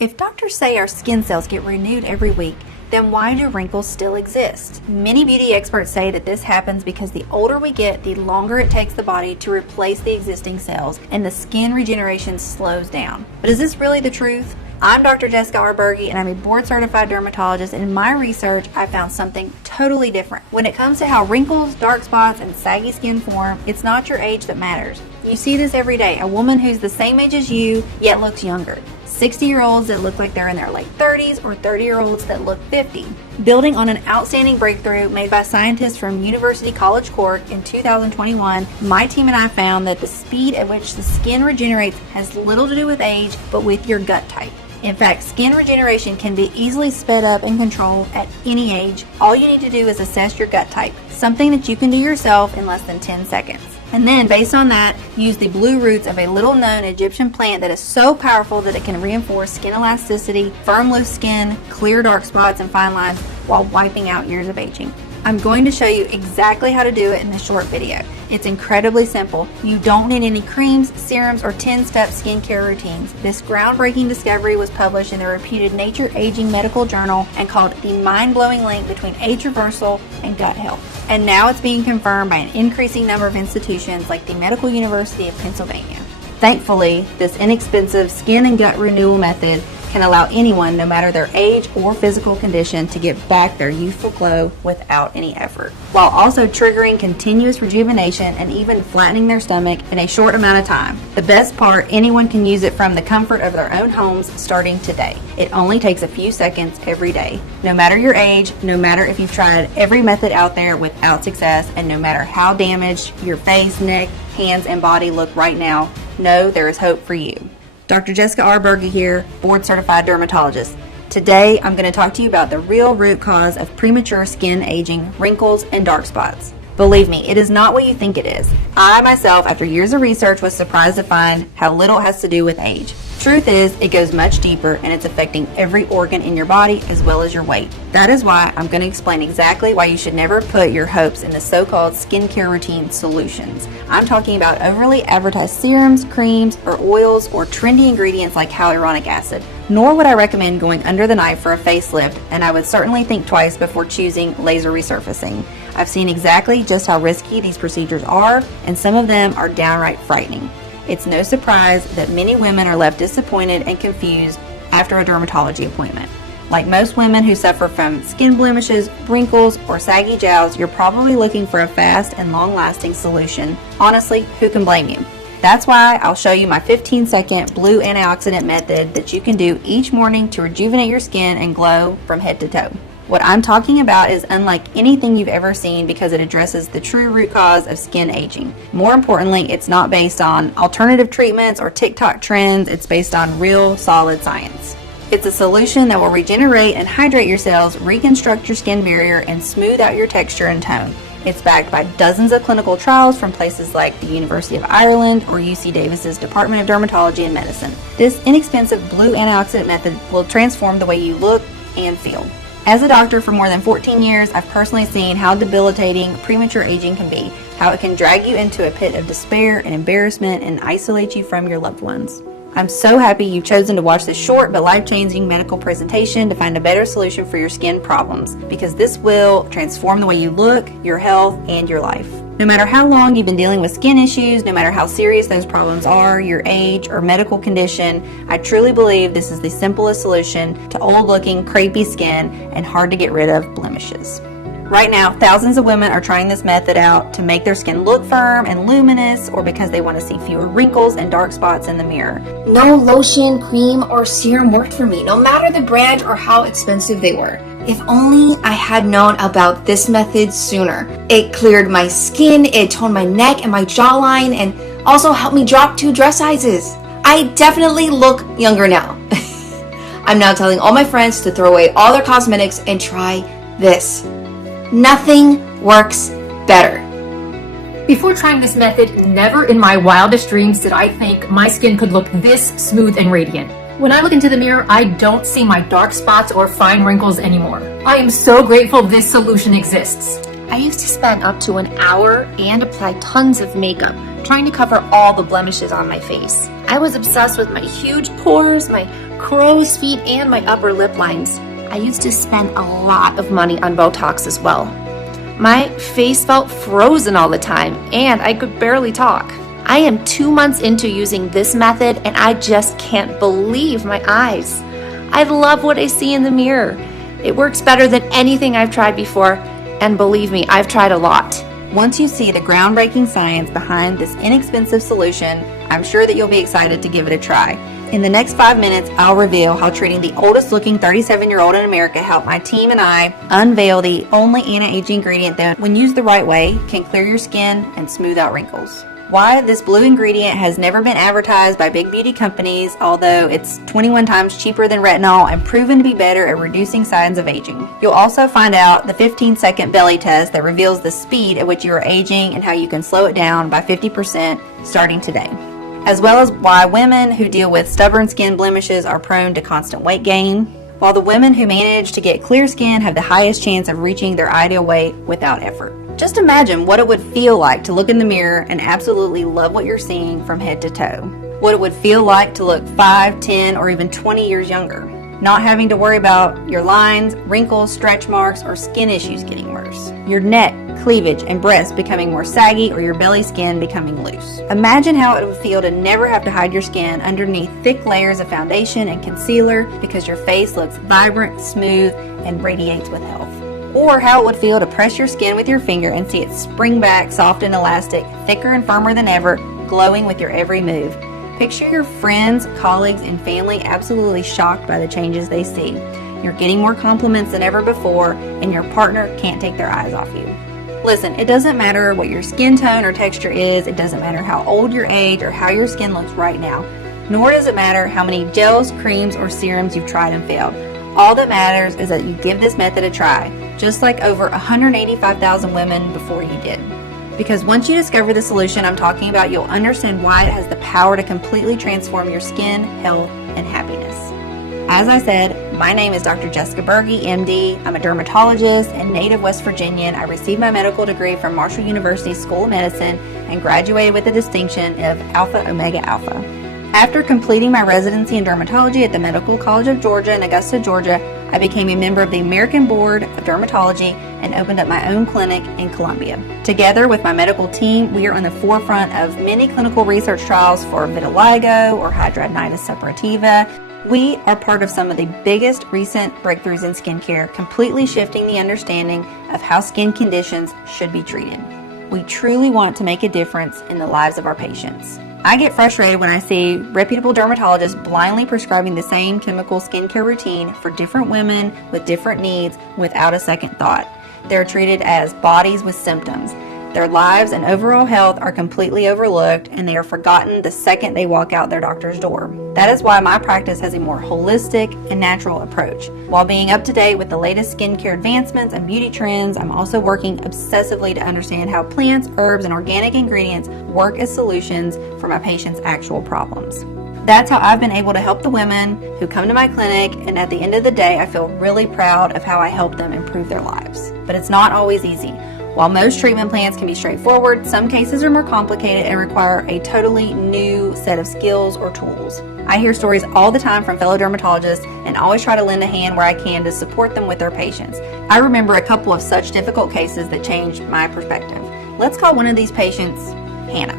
If doctors say our skin cells get renewed every week, then why do wrinkles still exist? Many beauty experts say that this happens because the older we get, the longer it takes the body to replace the existing cells, and the skin regeneration slows down. But is this really the truth? I'm Dr. Jessica Arberge, and I'm a board-certified dermatologist, and in my research, I found something totally different. When it comes to how wrinkles, dark spots, and saggy skin form, it's not your age that matters. You see this every day, a woman who's the same age as you, yet looks younger. 60-year-olds that look like they're in their late 30s, or 30-year-olds that look 50. Building on an outstanding breakthrough made by scientists from University College Cork in 2021, my team and I found that the speed at which the skin regenerates has little to do with age, but with your gut type. In fact, skin regeneration can be easily sped up and controlled at any age. All you need to do is assess your gut type, something that you can do yourself in less than 10 seconds. And then, based on that, use the blue roots of a little-known Egyptian plant that is so powerful that it can reinforce skin elasticity, firm loose skin, clear dark spots and fine lines while wiping out years of aging. I'm going to show you exactly how to do it in this short video. It's incredibly simple. You don't need any creams, serums, or 10-step skincare routines. This groundbreaking discovery was published in the reputed Nature Aging Medical Journal and called the mind-blowing link between age reversal and gut health. And now it's being confirmed by an increasing number of institutions like the Medical University of Pennsylvania. Thankfully, this inexpensive skin and gut renewal method can allow anyone, no matter their age or physical condition, to get back their youthful glow without any effort, while also triggering continuous rejuvenation and even flattening their stomach in a short amount of time. The best part, anyone can use it from the comfort of their own homes starting today. It only takes a few seconds every day. No matter your age, no matter if you've tried every method out there without success, and no matter how damaged your face, neck, hands, and body look right now, know there is hope for you. Dr. Jessica Arberge here, board-certified dermatologist. Today, I'm going to talk to you about the real root cause of premature skin aging, wrinkles, and dark spots. Believe me, it is not what you think it is. I myself, after years of research, was surprised to find how little has to do with age. Truth is, it goes much deeper, and it's affecting every organ in your body as well as your weight. That is why I'm going to explain exactly why you should never put your hopes in the so-called skincare routine solutions. I'm talking about overly advertised serums, creams, or oils, or trendy ingredients like hyaluronic acid. Nor would I recommend going under the knife for a facelift, and I would certainly think twice before choosing laser resurfacing. I've seen exactly just how risky these procedures are, and some of them are downright frightening. It's no surprise that many women are left disappointed and confused after a dermatology appointment. Like most women who suffer from skin blemishes, wrinkles, or saggy jowls, you're probably looking for a fast and long-lasting solution. Honestly, who can blame you? That's why I'll show you my 15-second blue antioxidant method that you can do each morning to rejuvenate your skin and glow from head to toe. What I'm talking about is unlike anything you've ever seen because it addresses the true root cause of skin aging. More importantly, it's not based on alternative treatments or TikTok trends. It's based on real, solid science. It's a solution that will regenerate and hydrate your cells, reconstruct your skin barrier, and smooth out your texture and tone. It's backed by dozens of clinical trials from places like the University of Ireland or UC Davis's Department of Dermatology and Medicine. This inexpensive blue antioxidant method will transform the way you look and feel. As a doctor for more than 14 years, I've personally seen how debilitating premature aging can be, how it can drag you into a pit of despair and embarrassment and isolate you from your loved ones. I'm so happy you've chosen to watch this short but life-changing medical presentation to find a better solution for your skin problems, because this will transform the way you look, your health, and your life. No matter how long you've been dealing with skin issues, no matter how serious those problems are, your age, or medical condition, I truly believe this is the simplest solution to old-looking, crepey skin and hard-to-get rid of blemishes. Right now, thousands of women are trying this method out to make their skin look firm and luminous, or because they want to see fewer wrinkles and dark spots in the mirror. No lotion, cream, or serum worked for me, no matter the brand or how expensive they were. If only I had known about this method sooner. It cleared my skin, it toned my neck and my jawline, and also helped me drop 2 dress sizes. I definitely look younger now. I'm now telling all my friends to throw away all their cosmetics and try this. Nothing works better. Before trying this method, never in my wildest dreams did I think my skin could look this smooth and radiant. When I look into the mirror, I don't see my dark spots or fine wrinkles anymore. I am so grateful this solution exists. I used to spend up to an hour and apply tons of makeup trying to cover all the blemishes on my face. I was obsessed with my huge pores, my crow's feet, and my upper lip lines. I used to spend a lot of money on Botox as well. My face felt frozen all the time, and I could barely talk. I am 2 months into using this method, and I just can't believe my eyes. I love what I see in the mirror. It works better than anything I've tried before, and believe me, I've tried a lot. Once you see the groundbreaking science behind this inexpensive solution, I'm sure that you'll be excited to give it a try. In the next 5 minutes, I'll reveal how treating the oldest looking 37-year-old in America helped my team and I unveil the only anti-aging ingredient that, when used the right way, can clear your skin and smooth out wrinkles. Why this blue ingredient has never been advertised by big beauty companies, although it's 21 times cheaper than retinol and proven to be better at reducing signs of aging. You'll also find out the 15-second belly test that reveals the speed at which you are aging and how you can slow it down by 50% starting today, as well as why women who deal with stubborn skin blemishes are prone to constant weight gain, while the women who manage to get clear skin have the highest chance of reaching their ideal weight without effort. Just imagine what it would feel like to look in the mirror and absolutely love what you're seeing from head to toe. What it would feel like to look 5, 10, or even 20 years younger. Not having to worry about your lines, wrinkles, stretch marks, or skin issues getting worse. Your neck, cleavage, and breasts becoming more saggy, or your belly skin becoming loose. Imagine how it would feel to never have to hide your skin underneath thick layers of foundation and concealer because your face looks vibrant, smooth, and radiates with health. Or how it would feel to press your skin with your finger and see it spring back soft and elastic, thicker and firmer than ever, glowing with your every move. Picture your friends, colleagues, and family absolutely shocked by the changes they see. You're getting more compliments than ever before, and your partner can't take their eyes off you. Listen, it doesn't matter what your skin tone or texture is, it doesn't matter how old your age or how your skin looks right now, nor does it matter how many gels, creams, or serums you've tried and failed. All that matters is that you give this method a try, just like over 185,000 women before you did. Because once you discover the solution I'm talking about, you'll understand why it has the power to completely transform your skin, health, and happiness. As I said, my name is Dr. Jessica Berge, MD. I'm a dermatologist and native West Virginian. I received my medical degree from Marshall University School of Medicine and graduated with the distinction of Alpha Omega Alpha. After completing my residency in dermatology at the Medical College of Georgia in Augusta, Georgia, I became a member of the American Board of Dermatology and opened up my own clinic in Columbia. Together with my medical team, we are on the forefront of many clinical research trials for vitiligo or hidradenitis suppurativa. We are part of some of the biggest recent breakthroughs in skincare, completely shifting the understanding of how skin conditions should be treated. We truly want to make a difference in the lives of our patients. I get frustrated when I see reputable dermatologists blindly prescribing the same chemical skincare routine for different women with different needs without a second thought. They're treated as bodies with symptoms. Their lives and overall health are completely overlooked, and they are forgotten the second they walk out their doctor's door. That is why my practice has a more holistic and natural approach. While being up to date with the latest skincare advancements and beauty trends, I'm also working obsessively to understand how plants, herbs, and organic ingredients work as solutions for my patients' actual problems. That's how I've been able to help the women who come to my clinic, and at the end of the day, I feel really proud of how I help them improve their lives. But it's not always easy. While most treatment plans can be straightforward, some cases are more complicated and require a totally new set of skills or tools. I hear stories all the time from fellow dermatologists and always try to lend a hand where I can to support them with their patients. I remember a couple of such difficult cases that changed my perspective. Let's call one of these patients Hannah.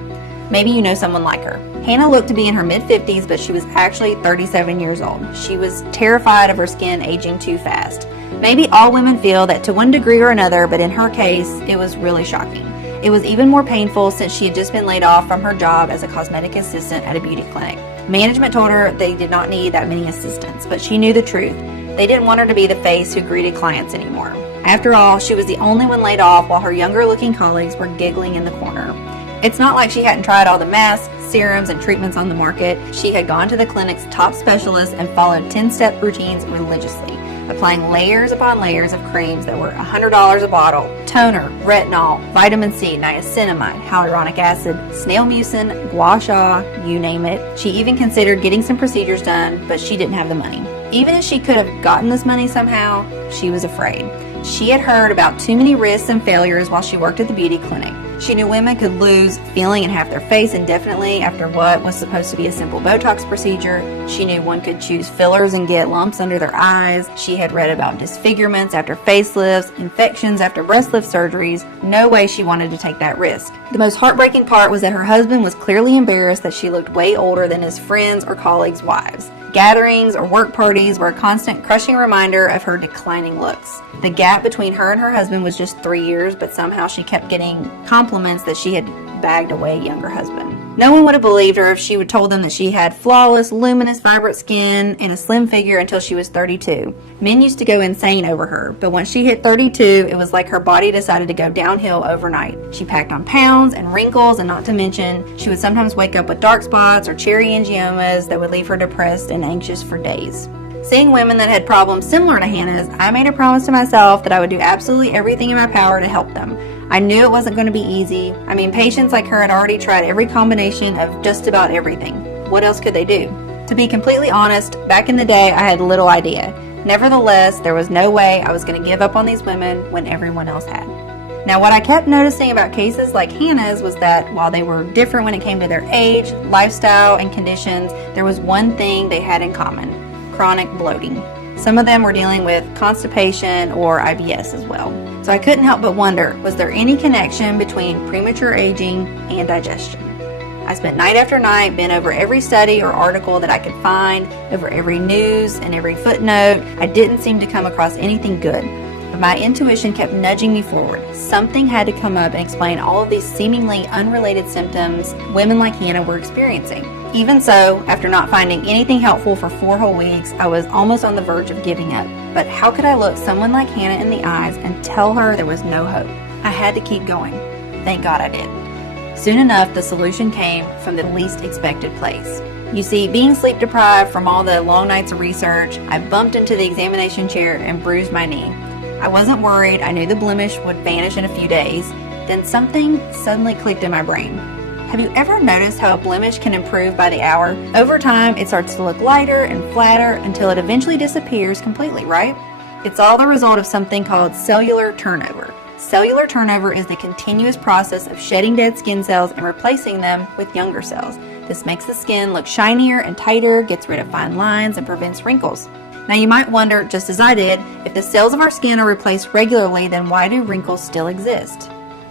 Maybe you know someone like her. Hannah looked to be in her mid-50s, but she was actually 37 years old. She was terrified of her skin aging too fast. Maybe all women feel that to one degree or another, but in her case, it was really shocking. It was even more painful since she had just been laid off from her job as a cosmetic assistant at a beauty clinic. Management told her they did not need that many assistants, but she knew the truth. They didn't want her to be the face who greeted clients anymore. After all, she was the only one laid off while her younger-looking colleagues were giggling in the corner. It's not like she hadn't tried all the masks, serums, and treatments on the market. She had gone to the clinic's top specialists and followed 10-step routines religiously, applying layers upon layers of creams that were $100 a bottle: toner, retinol, vitamin C, niacinamide, hyaluronic acid, snail mucin, gua sha, you name it. She even considered getting some procedures done, but she didn't have the money. Even if she could have gotten this money somehow, she was afraid. She had heard about too many risks and failures while she worked at the beauty clinic. She knew women could lose feeling in half their face indefinitely after what was supposed to be a simple Botox procedure. She knew one could choose fillers and get lumps under their eyes. She had read about disfigurements after facelifts, infections after breast lift surgeries. No way she wanted to take that risk. The most heartbreaking part was that her husband was clearly embarrassed that she looked way older than his friends or colleagues' wives. Gatherings or work parties were a constant crushing reminder of her declining looks. The gap between her and her husband was just 3 years, but somehow she kept getting compliments that she had bagged away a younger husband. No one would have believed her if she would told them that she had flawless, luminous, vibrant skin and a slim figure until she was 32. Men used to go insane over her, but once she hit 32, it was like her body decided to go downhill overnight. She packed on pounds and wrinkles, and not to mention, she would sometimes wake up with dark spots or cherry angiomas that would leave her depressed and anxious for days. Seeing women that had problems similar to Hannah's, I made a promise to myself that I would do absolutely everything in my power to help them. I knew it wasn't going to be easy. I mean, patients like her had already tried every combination of just about everything. What else could they do? To be completely honest, back in the day, I had little idea. Nevertheless, there was no way I was going to give up on these women when everyone else had. Now, what I kept noticing about cases like Hannah's was that while they were different when it came to their age, lifestyle, and conditions, there was one thing they had in common: chronic bloating. Some of them were dealing with constipation or IBS as well. So I couldn't help but wonder, was there any connection between premature aging and digestion? I spent night after night, bent over every study or article that I could find, over every news and every footnote. I didn't seem to come across anything good, but my intuition kept nudging me forward. Something had to come up and explain all of these seemingly unrelated symptoms women like Hannah were experiencing. Even so, after not finding anything helpful for 4 whole weeks, I was almost on the verge of giving up. But how could I look someone like Hannah in the eyes and tell her there was no hope? I had to keep going. Thank God I did. Soon enough, the solution came from the least expected place. You see, being sleep deprived from all the long nights of research, I bumped into the examination chair and bruised my knee. I wasn't worried. I knew the blemish would vanish in a few days. Then something suddenly clicked in my brain. Have you ever noticed how a blemish can improve by the hour? Over time, it starts to look lighter and flatter until it eventually disappears completely, right? It's all the result of something called cellular turnover. Cellular turnover is the continuous process of shedding dead skin cells and replacing them with younger cells. This makes the skin look shinier and tighter, gets rid of fine lines, and prevents wrinkles. Now you might wonder, just as I did, if the cells of our skin are replaced regularly, then why do wrinkles still exist?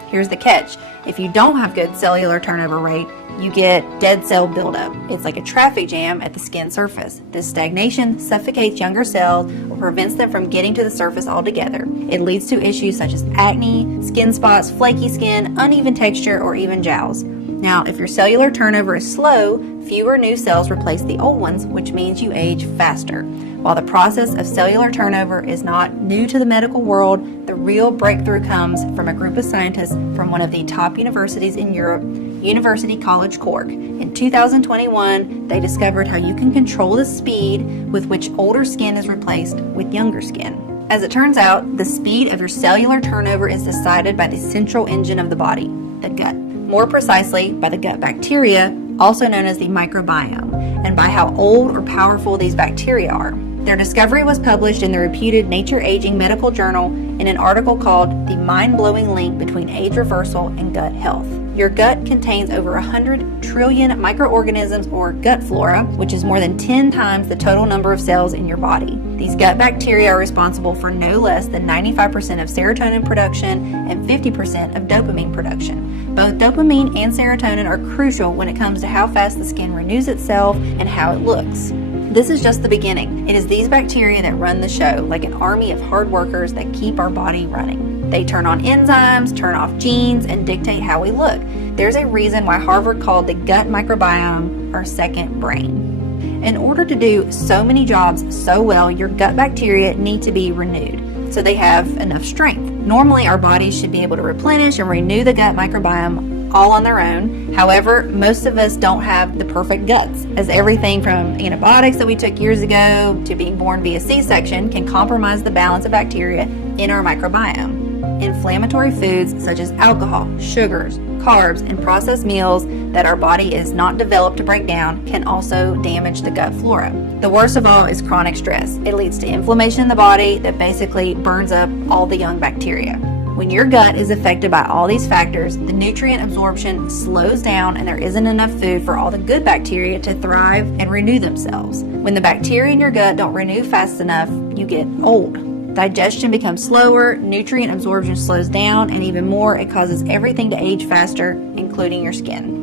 Here's the catch. If you don't have good cellular turnover rate, you get dead cell buildup. It's like a traffic jam at the skin surface. This stagnation suffocates younger cells or prevents them from getting to the surface altogether. It leads to issues such as acne, skin spots, flaky skin, uneven texture, or even jowls. Now, if your cellular turnover is slow, fewer new cells replace the old ones, which means you age faster. While the process of cellular turnover is not new to the medical world, the real breakthrough comes from a group of scientists from one of the top universities in Europe, University College Cork. In 2021, they discovered how you can control the speed with which older skin is replaced with younger skin. As it turns out, the speed of your cellular turnover is decided by the central engine of the body, the gut. More precisely, by the gut bacteria, also known as the microbiome, and by how old or powerful these bacteria are. Their discovery was published in the reputed Nature Aging medical journal in an article called The Mind-Blowing Link Between Age Reversal and Gut Health. Your gut contains over 100 trillion microorganisms, or gut flora, which is more than 10 times the total number of cells in your body. These gut bacteria are responsible for no less than 95% of serotonin production and 50% of dopamine production. Both dopamine and serotonin are crucial when it comes to how fast the skin renews itself and how it looks. This is just the beginning. It is these bacteria that run the show, like an army of hard workers that keep our body running. They turn on enzymes, turn off genes, and dictate how we look. There's a reason why Harvard called the gut microbiome our second brain. In order to do so many jobs so well, your gut bacteria need to be renewed so they have enough strength. Normally, our bodies should be able to replenish and renew the gut microbiome all on their own. However, most of us don't have the perfect guts, as everything from antibiotics that we took years ago to being born via C-section can compromise the balance of bacteria in our microbiome. Inflammatory foods such as alcohol, sugars, carbs, and processed meals that our body is not developed to break down can also damage the gut flora. The worst of all is chronic stress. It leads to inflammation in the body that basically burns up all the young bacteria. When your gut is affected by all these factors, the nutrient absorption slows down and there isn't enough food for all the good bacteria to thrive and renew themselves. When the bacteria in your gut don't renew fast enough, you get old. Digestion becomes slower, nutrient absorption slows down, and even more, it causes everything to age faster, including your skin.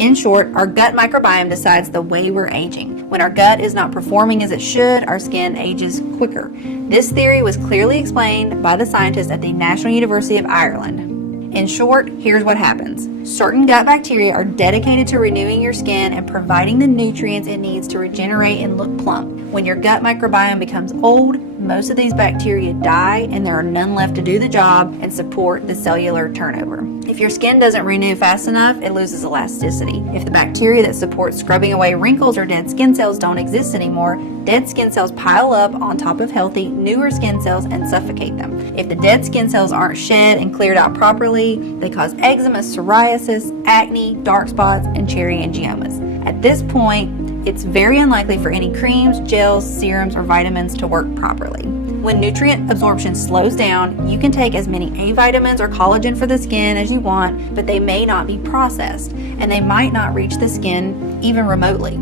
In short, our gut microbiome decides the way we're aging. When our gut is not performing as it should, our skin ages quicker. This theory was clearly explained by the scientists at the National University of Ireland. In short, here's what happens. Certain gut bacteria are dedicated to renewing your skin and providing the nutrients it needs to regenerate and look plump. When your gut microbiome becomes old, most of these bacteria die and there are none left to do the job and support the cellular turnover. If your skin doesn't renew fast enough, it loses elasticity. If the bacteria that support scrubbing away wrinkles or dead skin cells don't exist anymore, dead skin cells pile up on top of healthy, newer skin cells and suffocate them. If the dead skin cells aren't shed and cleared out properly, they cause eczema, psoriasis, acne, dark spots, and cherry angiomas. At this point, it's very unlikely for any creams, gels, serums, or vitamins to work properly. When nutrient absorption slows down, you can take as many A vitamins or collagen for the skin as you want, but they may not be processed, and they might not reach the skin even remotely.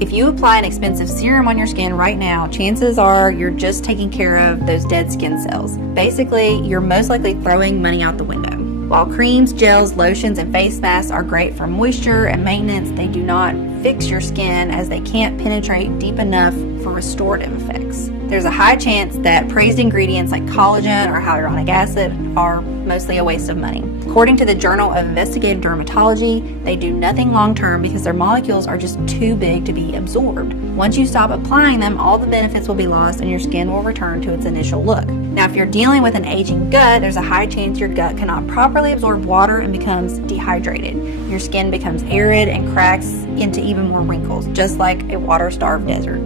If you apply an expensive serum on your skin right now, chances are you're just taking care of those dead skin cells. Basically, you're most likely throwing money out the window. While creams, gels, lotions, and face masks are great for moisture and maintenance, they do not fix your skin as they can't penetrate deep enough for restorative effects. There's a high chance that praised ingredients like collagen or hyaluronic acid are mostly a waste of money. According to the Journal of Investigative Dermatology, they do nothing long-term because their molecules are just too big to be absorbed. Once you stop applying them, all the benefits will be lost and your skin will return to its initial look. Now, if you're dealing with an aging gut, there's a high chance your gut cannot properly absorb water and becomes dehydrated. Your skin becomes arid and cracks into even more wrinkles, just like a water-starved desert.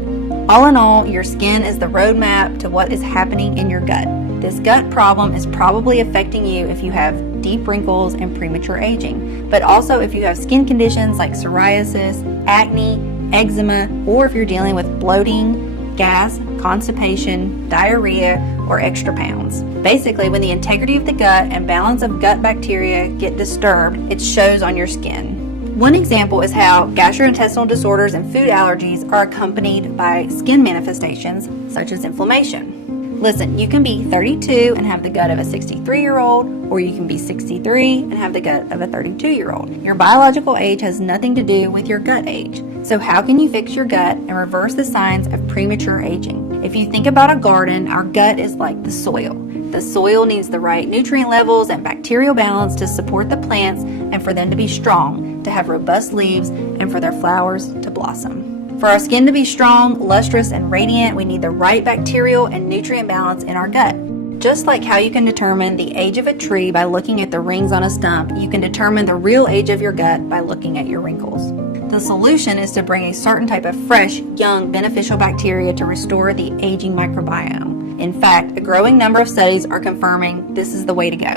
All in all, your skin is the roadmap to what is happening in your gut. This gut problem is probably affecting you if you have deep wrinkles and premature aging, but also if you have skin conditions like psoriasis, acne, eczema, or if you're dealing with bloating, gas, constipation, diarrhea, or extra pounds. Basically, when the integrity of the gut and balance of gut bacteria get disturbed, it shows on your skin. One example is how gastrointestinal disorders and food allergies are accompanied by skin manifestations such as inflammation. Listen, you can be 32 and have the gut of a 63-year-old, or you can be 63 and have the gut of a 32-year-old. Your biological age has nothing to do with your gut age. So how can you fix your gut and reverse the signs of premature aging? If you think about a garden, our gut is like the soil. The soil needs the right nutrient levels and bacterial balance to support the plants and for them to be strong, to have robust leaves, and for their flowers to blossom. For our skin to be strong, lustrous, and radiant, we need the right bacterial and nutrient balance in our gut. Just like how you can determine the age of a tree by looking at the rings on a stump, you can determine the real age of your gut by looking at your wrinkles. The solution is to bring a certain type of fresh, young, beneficial bacteria to restore the aging microbiome. In fact, a growing number of studies are confirming this is the way to go.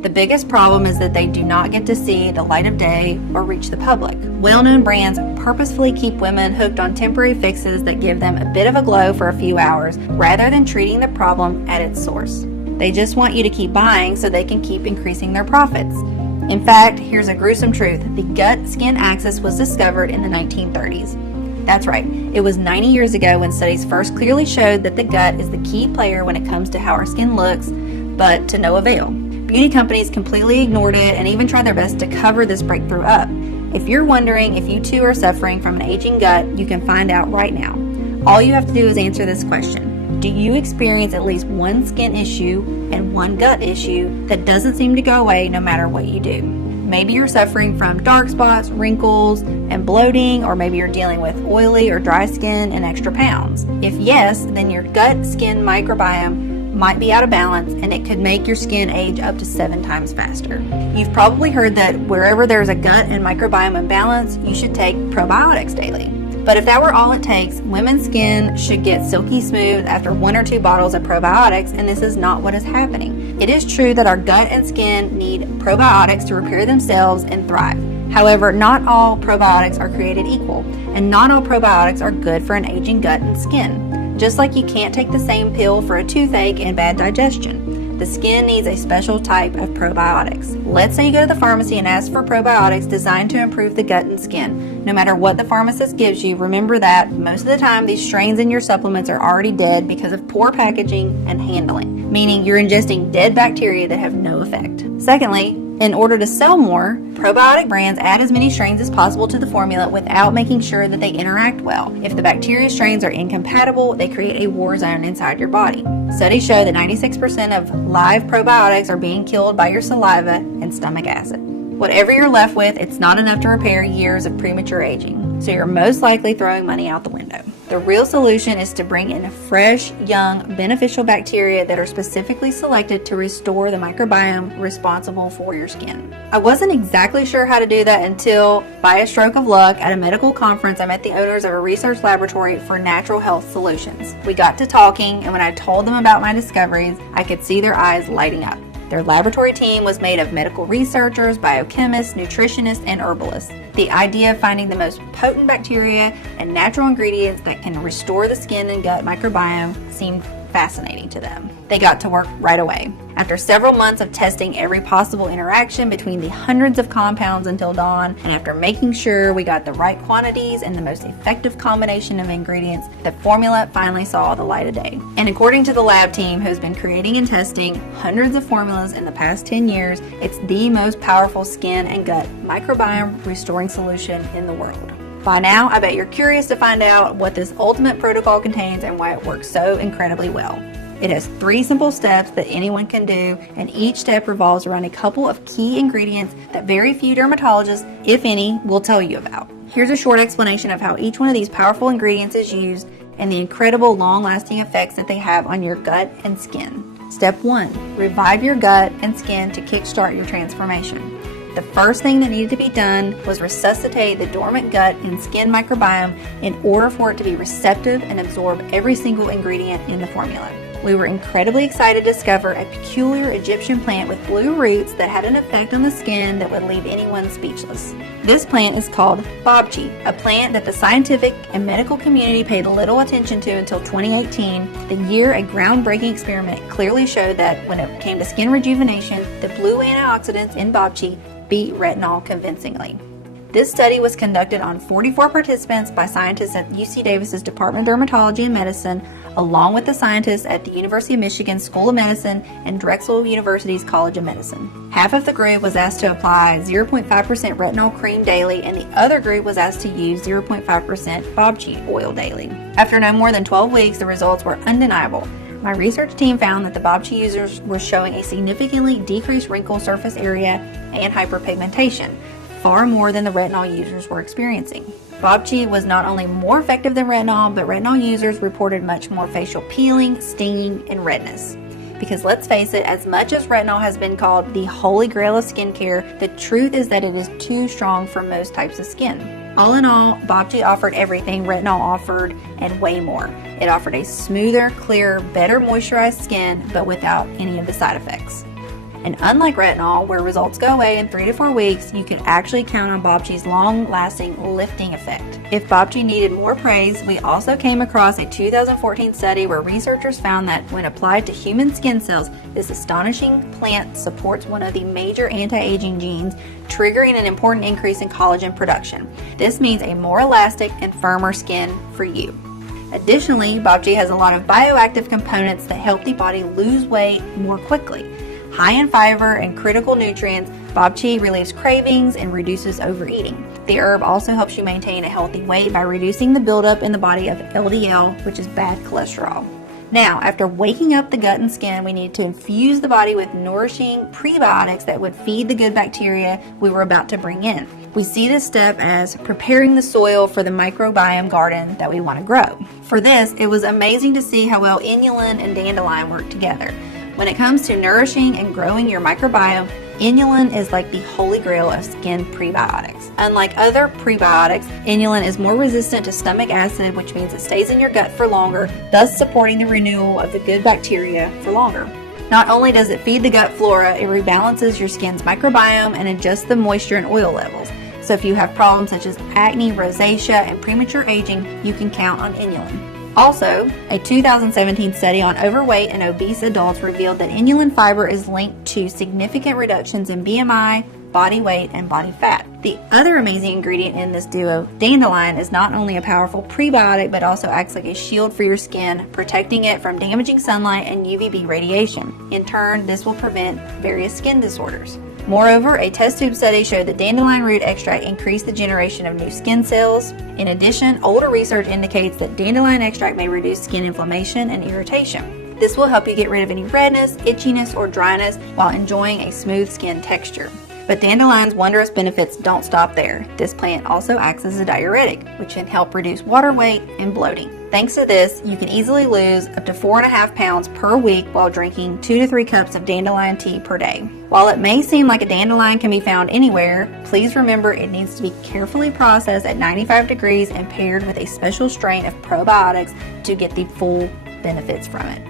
The biggest problem is that they do not get to see the light of day or reach the public. Well-known brands purposefully keep women hooked on temporary fixes that give them a bit of a glow for a few hours rather than treating the problem at its source. They just want you to keep buying so they can keep increasing their profits. In fact, here's a gruesome truth. The gut-skin axis was discovered in the 1930s. That's right, it was 90 years ago when studies first clearly showed that the gut is the key player when it comes to how our skin looks, but to no avail. Beauty companies completely ignored it and even tried their best to cover this breakthrough up. If you're wondering if you too are suffering from an aging gut, you can find out right now. All you have to do is answer this question. Do you experience at least one skin issue and one gut issue that doesn't seem to go away no matter what you do? Maybe you're suffering from dark spots, wrinkles, and bloating, or maybe you're dealing with oily or dry skin and extra pounds. If yes, then your gut-skin microbiome might be out of balance and it could make your skin age up to 7 times faster. You've probably heard that wherever there's a gut and microbiome imbalance, you should take probiotics daily. But if that were all it takes, women's skin should get silky smooth after 1 or 2 bottles of probiotics, and this is not what is happening. It is true that our gut and skin need probiotics to repair themselves and thrive. However, not all probiotics are created equal, and not all probiotics are good for an aging gut and skin. Just like you can't take the same pill for a toothache and bad digestion. The skin needs a special type of probiotics. Let's say you go to the pharmacy and ask for probiotics designed to improve the gut and skin. No matter what the pharmacist gives you, remember that most of the time these strains in your supplements are already dead because of poor packaging and handling, meaning you're ingesting dead bacteria that have no effect. Secondly, in order to sell more, probiotic brands add as many strains as possible to the formula without making sure that they interact well. If the bacteria strains are incompatible, they create a war zone inside your body. Studies show that 96% of live probiotics are being killed by your saliva and stomach acid. Whatever you're left with, it's not enough to repair years of premature aging, so you're most likely throwing money out the window. The real solution is to bring in fresh, young, beneficial bacteria that are specifically selected to restore the microbiome responsible for your skin. I wasn't exactly sure how to do that until, by a stroke of luck, at a medical conference, I met the owners of a research laboratory for natural health solutions. We got to talking, and when I told them about my discoveries, I could see their eyes lighting up. Their laboratory team was made of medical researchers, biochemists, nutritionists, and herbalists. The idea of finding the most potent bacteria and natural ingredients that can restore the skin and gut microbiome seemed fascinating to them. They got to work right away. After several months of testing every possible interaction between the hundreds of compounds until dawn, and after making sure we got the right quantities and the most effective combination of ingredients, the formula finally saw the light of day. And according to the lab team who's been creating and testing hundreds of formulas in the past 10 years, it's the most powerful skin and gut microbiome restoring solution in the world. By now, I bet you're curious to find out what this ultimate protocol contains and why it works so incredibly well. It has 3 simple steps that anyone can do, and each step revolves around a couple of key ingredients that very few dermatologists, if any, will tell you about. Here's a short explanation of how each one of these powerful ingredients is used and the incredible long-lasting effects that they have on your gut and skin. Step 1. Revive your gut and skin to kickstart your transformation. The first thing that needed to be done was resuscitate the dormant gut and skin microbiome in order for it to be receptive and absorb every single ingredient in the formula. We were incredibly excited to discover a peculiar Egyptian plant with blue roots that had an effect on the skin that would leave anyone speechless. This plant is called bobchi, a plant that the scientific and medical community paid little attention to until 2018, the year a groundbreaking experiment clearly showed that when it came to skin rejuvenation, the blue antioxidants in bobchi beat retinol convincingly. This study was conducted on 44 participants by scientists at UC Davis's Department of Dermatology and Medicine, along with the scientists at the University of Michigan School of Medicine and Drexel University's College of Medicine. Half of the group was asked to apply 0.5% retinol cream daily, and the other group was asked to use 0.5% bobchi oil daily. After no more than 12 weeks, the results were undeniable. My research team found that the bobchi users were showing a significantly decreased wrinkle surface area and hyperpigmentation, far more than the retinol users were experiencing. Bobchi was not only more effective than retinol, but retinol users reported much more facial peeling, stinging, and redness. Because let's face it, as much as retinol has been called the holy grail of skincare, the truth is that it is too strong for most types of skin. All in all, bobchi offered everything retinol offered and way more. It offered a smoother, clearer, better moisturized skin, but without any of the side effects. And unlike retinol, where results go away in 3 to 4 weeks, you can actually count on bobchi's long-lasting lifting effect. If bobchi needed more praise, we also came across a 2014 study where researchers found that when applied to human skin cells, this astonishing plant supports one of the major anti-aging genes, triggering an important increase in collagen production. This means a more elastic and firmer skin for you. Additionally, bobchi has a lot of bioactive components that help the body lose weight more quickly. High in fiber and critical nutrients, bobchi relieves cravings and reduces overeating. The herb also helps you maintain a healthy weight by reducing the buildup in the body of LDL, which is bad cholesterol. Now, after waking up the gut and skin, we need to infuse the body with nourishing prebiotics that would feed the good bacteria we were about to bring in. We see this step as preparing the soil for the microbiome garden that we want to grow. For this, it was amazing to see how well inulin and dandelion work together. When it comes to nourishing and growing your microbiome, inulin is like the holy grail of skin prebiotics. Unlike other prebiotics, inulin is more resistant to stomach acid, which means it stays in your gut for longer, thus supporting the renewal of the good bacteria for longer. Not only does it feed the gut flora, it rebalances your skin's microbiome and adjusts the moisture and oil levels. So if you have problems such as acne, rosacea, and premature aging, you can count on inulin. Also, a 2017 study on overweight and obese adults revealed that inulin fiber is linked to significant reductions in BMI, body weight, and body fat. The other amazing ingredient in this duo, dandelion, is not only a powerful prebiotic but also acts like a shield for your skin, protecting it from damaging sunlight and UVB radiation. In turn, this will prevent various skin disorders. Moreover, a test tube study showed that dandelion root extract increased the generation of new skin cells. In addition, older research indicates that dandelion extract may reduce skin inflammation and irritation. This will help you get rid of any redness, itchiness, or dryness while enjoying a smooth skin texture. But dandelion's wondrous benefits don't stop there. This plant also acts as a diuretic, which can help reduce water weight and bloating. Thanks to this, you can easily lose up to 4.5 pounds per week while drinking 2 to 3 cups of dandelion tea per day. While it may seem like a dandelion can be found anywhere, please remember it needs to be carefully processed at 95 degrees and paired with a special strain of probiotics to get the full benefits from it.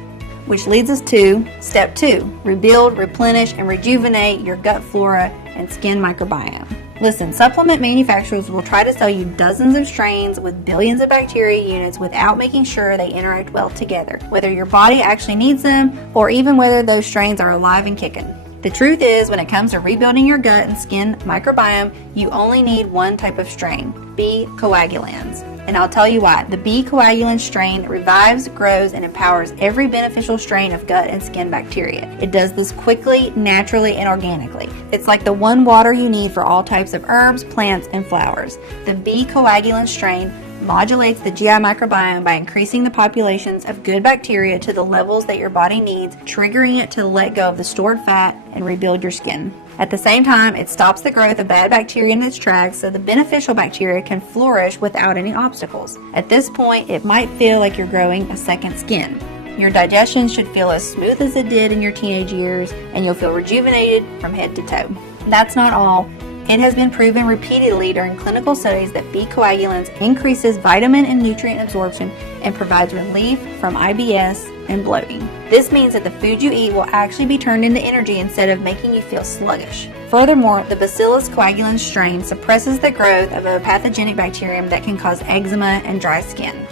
Which leads us to step 2, rebuild, replenish, and rejuvenate your gut flora and skin microbiome. Listen, supplement manufacturers will try to sell you dozens of strains with billions of bacteria units without making sure they interact well together, whether your body actually needs them or even whether those strains are alive and kicking. The truth is, when it comes to rebuilding your gut and skin microbiome, you only need one type of strain, B. coagulans. And I'll tell you why. The B. coagulans strain revives, grows, and empowers every beneficial strain of gut and skin bacteria. It does this quickly, naturally, and organically. It's like the one water you need for all types of herbs, plants, and flowers. The B. coagulans strain modulates the GI microbiome by increasing the populations of good bacteria to the levels that your body needs, triggering it to let go of the stored fat and rebuild your skin. At the same time, it stops the growth of bad bacteria in its tracks so the beneficial bacteria can flourish without any obstacles. At this point, it might feel like you're growing a second skin. Your digestion should feel as smooth as it did in your teenage years, and you'll feel rejuvenated from head to toe. That's not all. It has been proven repeatedly during clinical studies that B. coagulans increases vitamin and nutrient absorption and provides relief from IBS and bloating. This means that the food you eat will actually be turned into energy instead of making you feel sluggish. Furthermore, the Bacillus coagulans strain suppresses the growth of a pathogenic bacterium that can cause eczema and dry skin.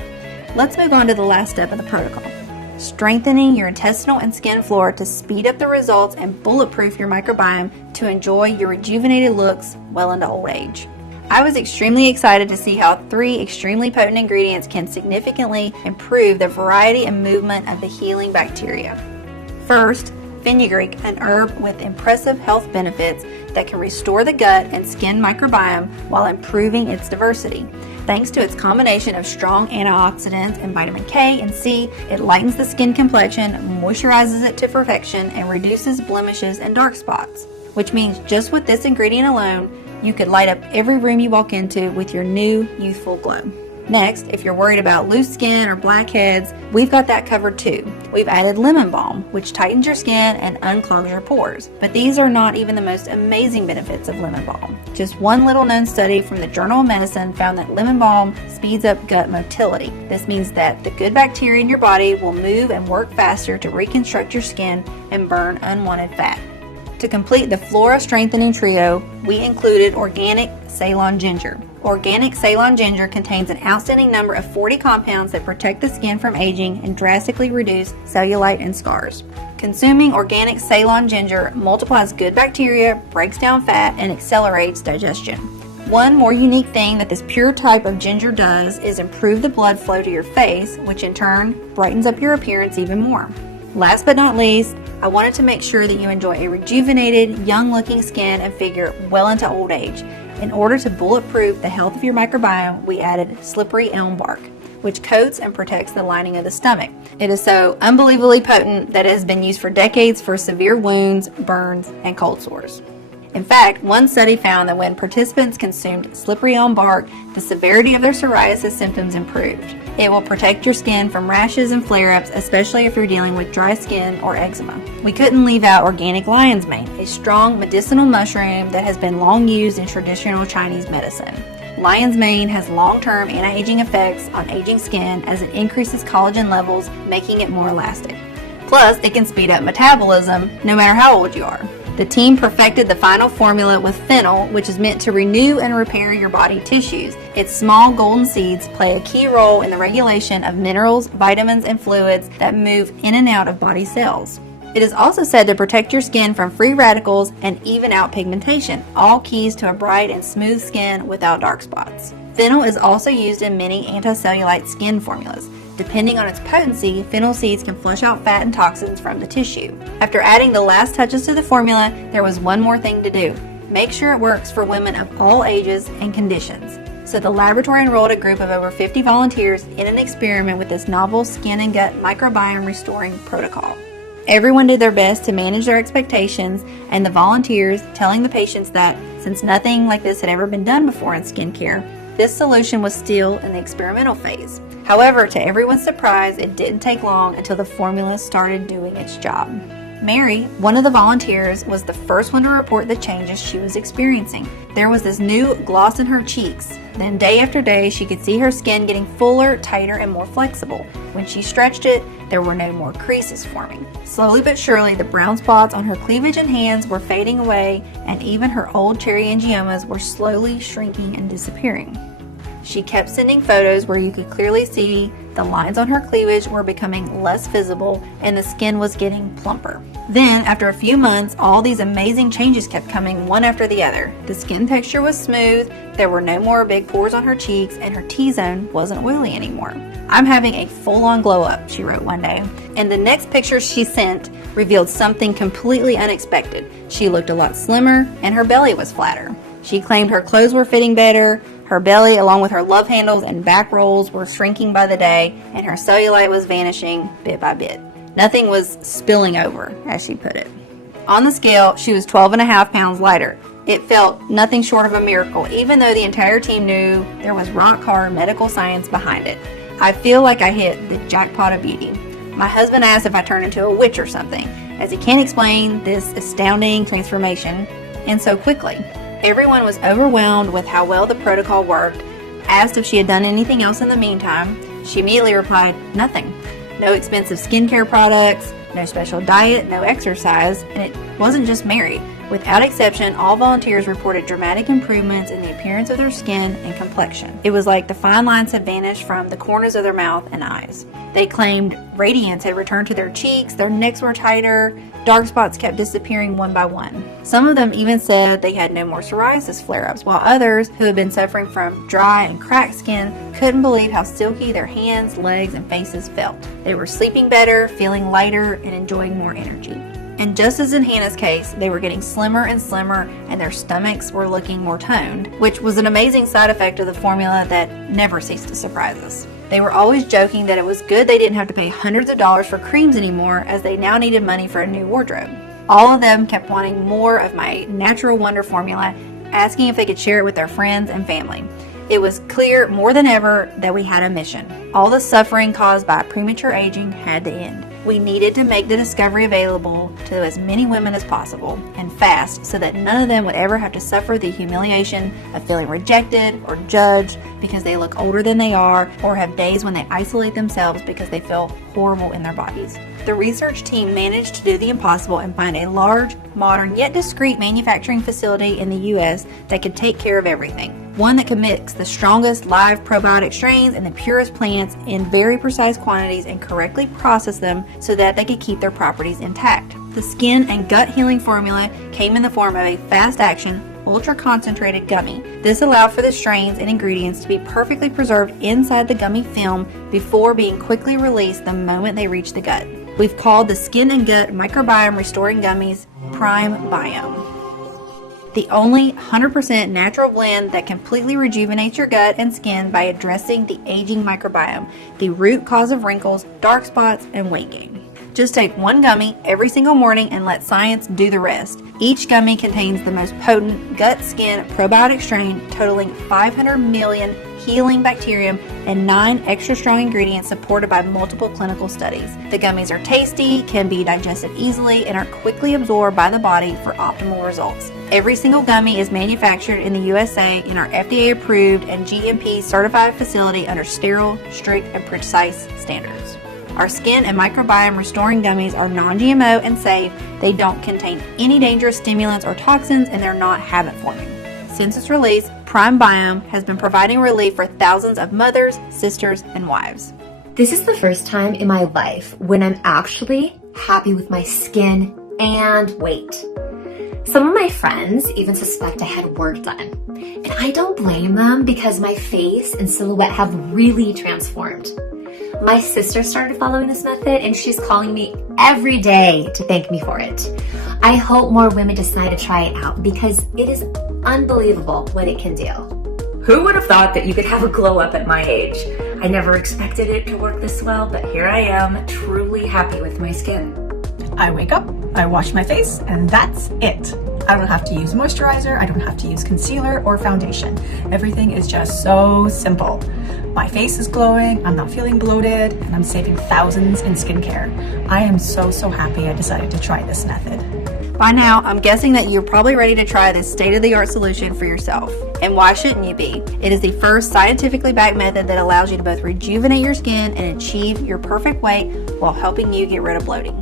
Let's move on to the last step of the protocol. Strengthening your intestinal and skin flora to speed up the results and bulletproof your microbiome to enjoy your rejuvenated looks well into old age. I was extremely excited to see how 3 extremely potent ingredients can significantly improve the variety and movement of the healing bacteria. First, fenugreek, an herb with impressive health benefits that can restore the gut and skin microbiome while improving its diversity. Thanks to its combination of strong antioxidants and vitamin K and C, it lightens the skin complexion, moisturizes it to perfection, and reduces blemishes and dark spots. Which means just with this ingredient alone, you could light up every room you walk into with your new youthful glow. Next, if you're worried about loose skin or blackheads, we've got that covered too. We've added lemon balm, which tightens your skin and unclogs your pores. But these are not even the most amazing benefits of lemon balm. Just one little known study from the Journal of Medicine found that lemon balm speeds up gut motility. This means that the good bacteria in your body will move and work faster to reconstruct your skin and burn unwanted fat. To complete the flora strengthening trio, we included organic Ceylon ginger. Organic Ceylon ginger contains an outstanding number of 40 compounds that protect the skin from aging and drastically reduce cellulite and scars. Consuming organic Ceylon ginger multiplies good bacteria, breaks down fat, and accelerates digestion. One more unique thing that this pure type of ginger does is improve the blood flow to your face, which in turn brightens up your appearance even more. Last but not least, I wanted to make sure that you enjoy a rejuvenated, young-looking skin and figure well into old age. In order to bulletproof the health of your microbiome, we added slippery elm bark, which coats and protects the lining of the stomach. It is so unbelievably potent that it has been used for decades for severe wounds, burns, and cold sores. In fact, one study found that when participants consumed slippery elm bark, the severity of their psoriasis symptoms improved. It will protect your skin from rashes and flare-ups, especially if you're dealing with dry skin or eczema. We couldn't leave out organic lion's mane, a strong medicinal mushroom that has been long used in traditional Chinese medicine. Lion's mane has long-term anti-aging effects on aging skin as it increases collagen levels, making it more elastic. Plus, it can speed up metabolism no matter how old you are. The team perfected the final formula with fennel, which is meant to renew and repair your body tissues. Its small golden seeds play a key role in the regulation of minerals, vitamins, and fluids that move in and out of body cells. It is also said to protect your skin from free radicals and even out pigmentation, all keys to a bright and smooth skin without dark spots. Fennel is also used in many anti-cellulite skin formulas. Depending on its potency, fennel seeds can flush out fat and toxins from the tissue. After adding the last touches to the formula, there was one more thing to do. Make sure it works for women of all ages and conditions. So the laboratory enrolled a group of over 50 volunteers in an experiment with this novel skin and gut microbiome restoring protocol. Everyone did their best to manage their expectations, and the volunteers telling the patients that, since nothing like this had ever been done before in skincare, this solution was still in the experimental phase. However, to everyone's surprise, it didn't take long until the formula started doing its job. Mary, one of the volunteers, was the first one to report the changes she was experiencing. There was this new gloss in her cheeks. Then day after day, she could see her skin getting fuller, tighter, and more flexible. When she stretched it, there were no more creases forming. Slowly but surely, the brown spots on her cleavage and hands were fading away, and even her old cherry angiomas were slowly shrinking and disappearing. She kept sending photos where you could clearly see the lines on her cleavage were becoming less visible and the skin was getting plumper. Then, after a few months, all these amazing changes kept coming one after the other. The skin texture was smooth, there were no more big pores on her cheeks, and her T-zone wasn't oily anymore. "I'm having a full-on glow-up," she wrote one day. And the next picture she sent revealed something completely unexpected. She looked a lot slimmer, and her belly was flatter. She claimed her clothes were fitting better, her belly, along with her love handles and back rolls, were shrinking by the day, and her cellulite was vanishing bit by bit. Nothing was spilling over, as she put it. On the scale, she was 12.5 pounds lighter. It felt nothing short of a miracle, even though the entire team knew there was rock-hard medical science behind it. I feel like I hit the jackpot of beauty. My husband asked if I turned into a witch or something, as he can't explain this astounding transformation, and so quickly. Everyone was overwhelmed with how well the protocol worked. Asked if she had done anything else in the meantime, she immediately replied, nothing. No expensive skincare products, no special diet, no exercise, and it wasn't just Mary. Without exception, all volunteers reported dramatic improvements in the appearance of their skin and complexion. It was like the fine lines had vanished from the corners of their mouth and eyes. They claimed radiance had returned to their cheeks, their necks were tighter, dark spots kept disappearing one by one. Some of them even said they had no more psoriasis flare-ups, while others, who had been suffering from dry and cracked skin, couldn't believe how silky their hands, legs, and faces felt. They were sleeping better, feeling lighter, and enjoying more energy. And just as in Hannah's case, they were getting slimmer and slimmer, and their stomachs were looking more toned, which was an amazing side effect of the formula that never ceased to surprise us. They were always joking that it was good they didn't have to pay hundreds of dollars for creams anymore, as they now needed money for a new wardrobe. All of them kept wanting more of my Natural Wonder formula, asking if they could share it with their friends and family. It was clear more than ever that we had a mission. All the suffering caused by premature aging had to end. We needed to make the discovery available to as many women as possible, and fast, so that none of them would ever have to suffer the humiliation of feeling rejected or judged because they look older than they are, or have days when they isolate themselves because they feel horrible in their bodies. The research team managed to do the impossible and find a large, modern, yet discreet manufacturing facility in the U.S. that could take care of everything. One that could mix the strongest live probiotic strains and the purest plants in very precise quantities and correctly process them so that they could keep their properties intact. The skin and gut healing formula came in the form of a fast-action, ultra-concentrated gummy. This allowed for the strains and ingredients to be perfectly preserved inside the gummy film before being quickly released the moment they reach the gut. We've called the Skin and Gut Microbiome Restoring Gummies PrimeBiome. The only 100% natural blend that completely rejuvenates your gut and skin by addressing the aging microbiome, the root cause of wrinkles, dark spots, and weight gain. Just take one gummy every single morning and let science do the rest. Each gummy contains the most potent gut-skin probiotic strain, totaling 500 million healing bacterium and 9 extra strong ingredients supported by multiple clinical studies. The gummies are tasty, can be digested easily, and are quickly absorbed by the body for optimal results. Every single gummy is manufactured in the USA in our FDA-approved and GMP-certified facility under sterile, strict, and precise standards. Our skin and microbiome restoring gummies are non-GMO and safe. They don't contain any dangerous stimulants or toxins, and they're not habit-forming. Since its release, PrimeBiome has been providing relief for thousands of mothers, sisters, and wives. This is the first time in my life when I'm actually happy with my skin and weight. Some of my friends even suspect I had work done, and I don't blame them because my face and silhouette have really transformed. My sister started following this method and she's calling me every day to thank me for it. I hope more women decide to try it out because it is unbelievable what it can do. Who would have thought that you could have a glow up at my age? I never expected it to work this well, but here I am, truly happy with my skin. I wake up, I wash my face, and that's it. I don't have to use moisturizer, I don't have to use concealer or foundation. Everything is just so simple. My face is glowing, I'm not feeling bloated, and I'm saving thousands in skincare. I am so happy I decided to try this method. By now, I'm guessing that you're probably ready to try this state-of-the-art solution for yourself. And why shouldn't you be? It is the first scientifically backed method that allows you to both rejuvenate your skin and achieve your perfect weight while helping you get rid of bloating.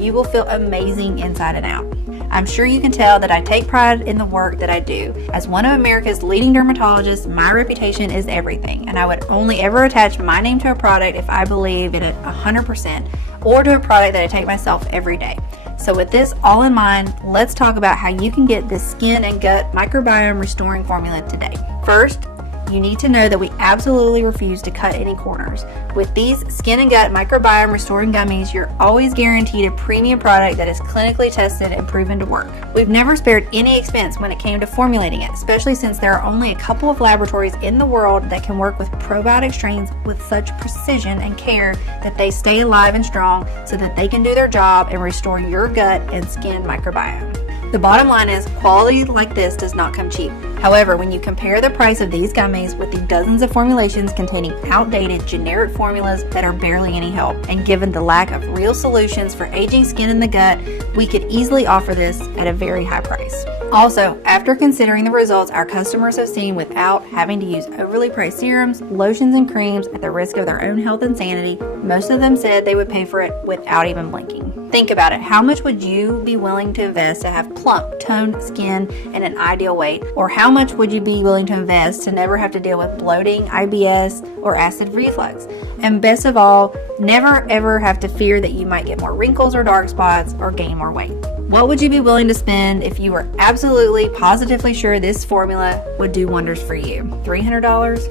You will feel amazing inside and out. I'm sure you can tell that I take pride in the work that I do. As one of America's leading dermatologists, my reputation is everything, and I would only ever attach my name to a product if I believe in it 100%, or to a product that I take myself every day. So with this all in mind, let's talk about how you can get this skin and gut microbiome restoring formula today. First, you need to know that we absolutely refuse to cut any corners. With these skin and gut microbiome restoring gummies, you're always guaranteed a premium product that is clinically tested and proven to work. We've never spared any expense when it came to formulating it, especially since there are only a couple of laboratories in the world that can work with probiotic strains with such precision and care that they stay alive and strong so that they can do their job and restore your gut and skin microbiome. The bottom line is, quality like this does not come cheap. However, when you compare the price of these gummies with the dozens of formulations containing outdated generic formulas that are barely any help, and given the lack of real solutions for aging skin in the gut, we could easily offer this at a very high price. Also, after considering the results our customers have seen without having to use overly priced serums, lotions, and creams at the risk of their own health and sanity, most of them said they would pay for it without even blinking. Think about it. How much would you be willing to invest to have plump, toned skin and an ideal weight? Or how much would you be willing to invest to never have to deal with bloating, IBS, or acid reflux? And best of all, never ever have to fear that you might get more wrinkles or dark spots or gain more weight. What would you be willing to spend if you were absolutely, positively sure this formula would do wonders for you? $300,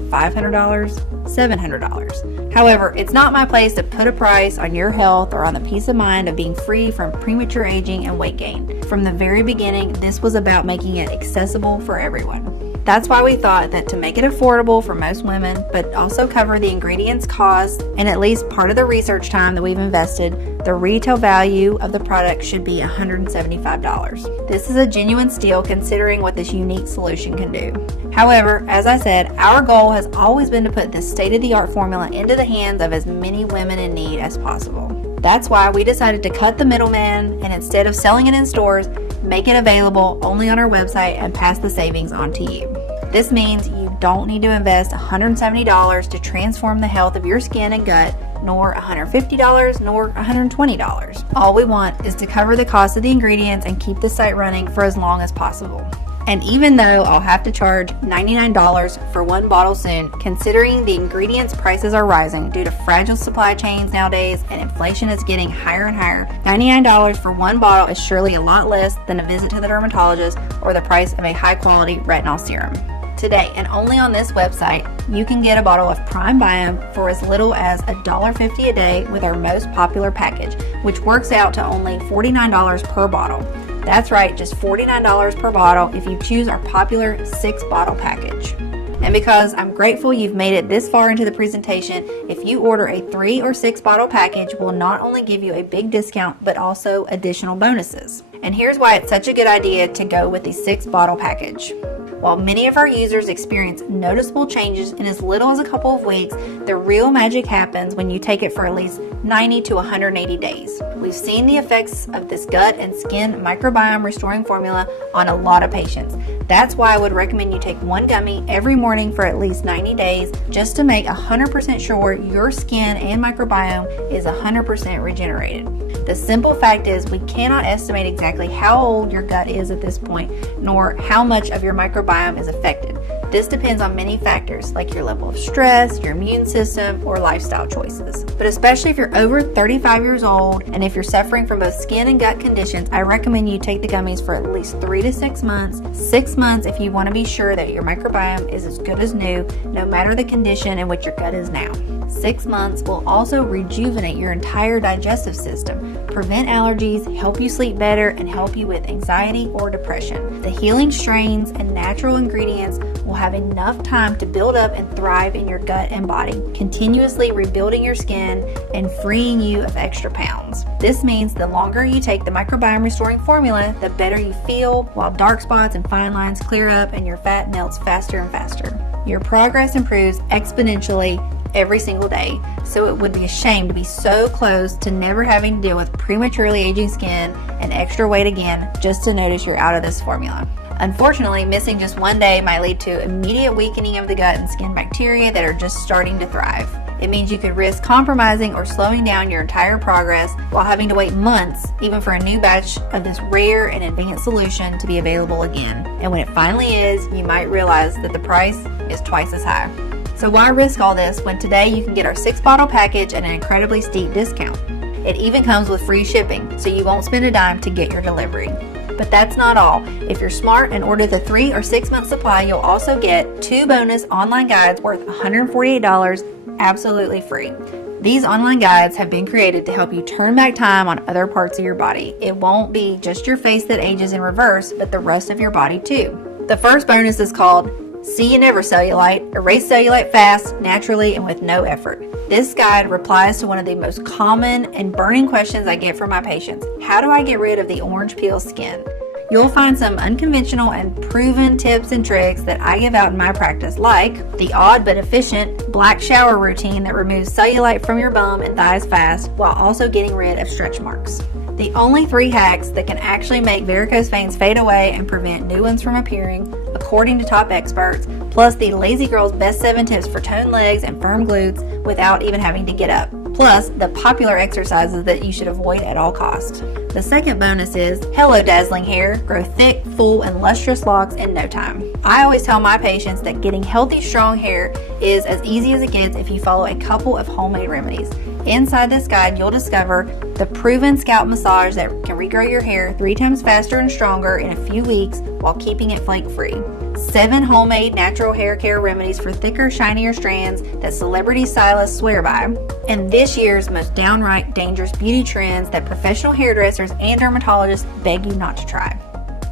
$500, $700. However, it's not my place to put a price on your health or on the peace of mind of being free from premature aging and weight gain. From the very beginning, this was about making it accessible for everyone. That's why we thought that to make it affordable for most women, but also cover the ingredients cost and at least part of the research time that we've invested, the retail value of the product should be $175. This is a genuine steal considering what this unique solution can do. However, as I said, our goal has always been to put this state-of-the-art formula into the hands of as many women in need as possible. That's why we decided to cut the middleman and instead of selling it in stores, make it available only on our website and pass the savings on to you. This means you don't need to invest $170 to transform the health of your skin and gut, nor $150, nor $120. All we want is to cover the cost of the ingredients and keep the site running for as long as possible. And even though I'll have to charge $99 for one bottle soon, considering the ingredients prices are rising due to fragile supply chains nowadays and inflation is getting higher and higher, $99 for one bottle is surely a lot less than a visit to the dermatologist or the price of a high-quality retinol serum. Today, and only on this website, you can get a bottle of PrimeBiome for as little as $1.50 a day with our most popular package, which works out to only $49 per bottle. That's right, just $49 per bottle if you choose our popular 6-bottle package. And because I'm grateful you've made it this far into the presentation, if you order a 3 or 6 bottle package, we'll not only give you a big discount, but also additional bonuses. And here's why it's such a good idea to go with the 6-bottle package. While many of our users experience noticeable changes in as little as a couple of weeks, the real magic happens when you take it for at least 90 to 180 days. We've seen the effects of this gut and skin microbiome restoring formula on a lot of patients. That's why I would recommend you take one gummy every morning for at least 90 days just to make 100% sure your skin and microbiome is 100% regenerated. The simple fact is we cannot estimate exactly how old your gut is at this point, nor how much of your microbiome is affected. This depends on many factors like your level of stress, your immune system, or lifestyle choices. But especially if you're over 35 years old and if you're suffering from both skin and gut conditions, I recommend you take the gummies for at least 3 to 6 months. 6 months if you want to be sure that your microbiome is as good as new, no matter the condition in which your gut is now. 6 months will also rejuvenate your entire digestive system, prevent allergies, help you sleep better, and help you with anxiety or depression. The healing strains and natural ingredients will have enough time to build up and thrive in your gut and body, continuously rebuilding your skin and freeing you of extra pounds. This means the longer you take the microbiome restoring formula, the better you feel, while dark spots and fine lines clear up and your fat melts faster and faster. Your progress improves exponentially every single day, so it would be a shame to be so close to never having to deal with prematurely aging skin and extra weight again just to notice you're out of this formula. Unfortunately, missing just one day might lead to immediate weakening of the gut and skin bacteria that are just starting to thrive. It means you could risk compromising or slowing down your entire progress while having to wait months even for a new batch of this rare and advanced solution to be available again. And when it finally is, you might realize that the price is twice as high. So why risk all this when today you can get our 6-bottle package at an incredibly steep discount? It even comes with free shipping, so you won't spend a dime to get your delivery. But that's not all. If you're smart and order the 3 or 6 month supply, you'll also get 2 bonus online guides worth $148 absolutely free. These online guides have been created to help you turn back time on other parts of your body. It won't be just your face that ages in reverse, but the rest of your body too. The first bonus is called See You Never Cellulite, Erase Cellulite Fast, Naturally, and with No Effort. This guide replies to one of the most common and burning questions I get from my patients. How do I get rid of the orange peel skin? You'll find some unconventional and proven tips and tricks that I give out in my practice, like the odd but efficient black shower routine that removes cellulite from your bum and thighs fast while also getting rid of stretch marks. The only 3 hacks that can actually make varicose veins fade away and prevent new ones from appearing, according to top experts, plus the Lazy Girl's best 7 tips for toned legs and firm glutes without even having to get up, plus the popular exercises that you should avoid at all costs. The second bonus is Hello Dazzling Hair, grow thick, full, and lustrous locks in no time. I always tell my patients that getting healthy, strong hair is as easy as it gets if you follow a couple of homemade remedies. Inside this guide, you'll discover the proven scalp massage that can regrow your hair 3 times faster and stronger in a few weeks while keeping it flake-free. 7 homemade natural hair care remedies for thicker, shinier strands that celebrity stylists swear by. And this year's most downright dangerous beauty trends that professional hairdressers and dermatologists beg you not to try.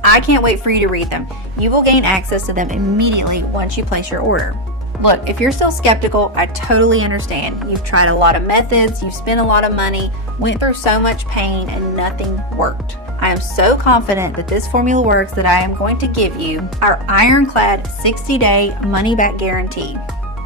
I can't wait for you to read them. You will gain access to them immediately once you place your order. Look, if you're still skeptical, I totally understand. You've tried a lot of methods, you've spent a lot of money, went through so much pain, and nothing worked. I am so confident that this formula works that I am going to give you our ironclad 60-day money-back guarantee.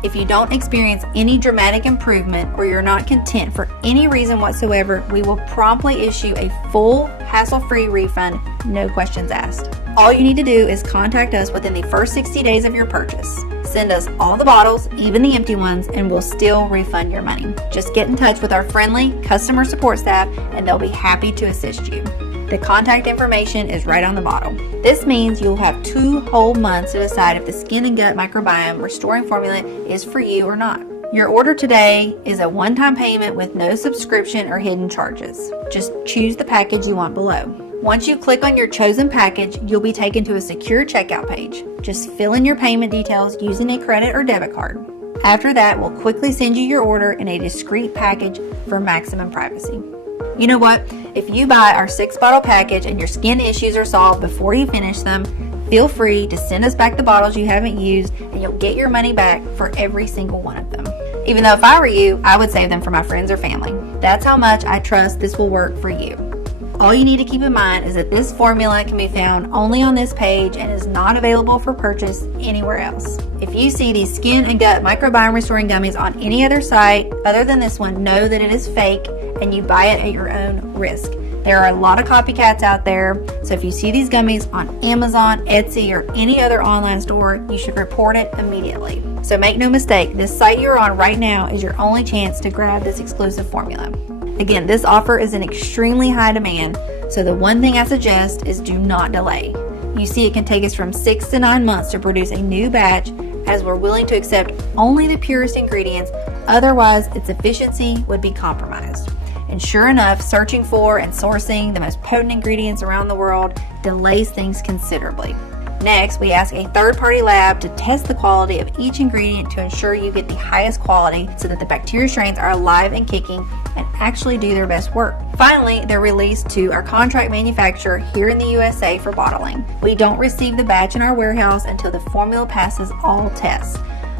If you don't experience any dramatic improvement or you're not content for any reason whatsoever, we will promptly issue a full, hassle-free refund, no questions asked. All you need to do is contact us within the first 60 days of your purchase. Send us all the bottles, even the empty ones, and we'll still refund your money. Just get in touch with our friendly customer support staff and they'll be happy to assist you. The contact information is right on the bottle. This means you'll have 2 whole months to decide if the skin and gut microbiome restoring formula is for you or not. Your order today is a one-time payment with no subscription or hidden charges. Just choose the package you want below. Once you click on your chosen package, you'll be taken to a secure checkout page. Just fill in your payment details using a credit or debit card. After that, we'll quickly send you your order in a discreet package for maximum privacy. You know what? If you buy our 6-bottle package and your skin issues are solved before you finish them, feel free to send us back the bottles you haven't used and you'll get your money back for every single one of them. Even though if I were you, I would save them for my friends or family. That's how much I trust this will work for you. All you need to keep in mind is that this formula can be found only on this page and is not available for purchase anywhere else. If you see these skin and gut microbiome restoring gummies on any other site other than this one, know that it is fake and you buy it at your own risk. There are a lot of copycats out there, so if you see these gummies on Amazon, Etsy, or any other online store, you should report it immediately. So make no mistake, this site you're on right now is your only chance to grab this exclusive formula. Again, this offer is in extremely high demand, so the one thing I suggest is do not delay. You see, it can take us from 6 to 9 months to produce a new batch, as we're willing to accept only the purest ingredients, otherwise its efficiency would be compromised. And sure enough, searching for and sourcing the most potent ingredients around the world delays things considerably. Next, we ask a third-party lab to test the quality of each ingredient to ensure you get the highest quality so that the bacteria strains are alive and kicking and actually do their best work. Finally, they're released to our contract manufacturer here in the USA for bottling. We don't receive the batch in our warehouse until the formula passes all tests.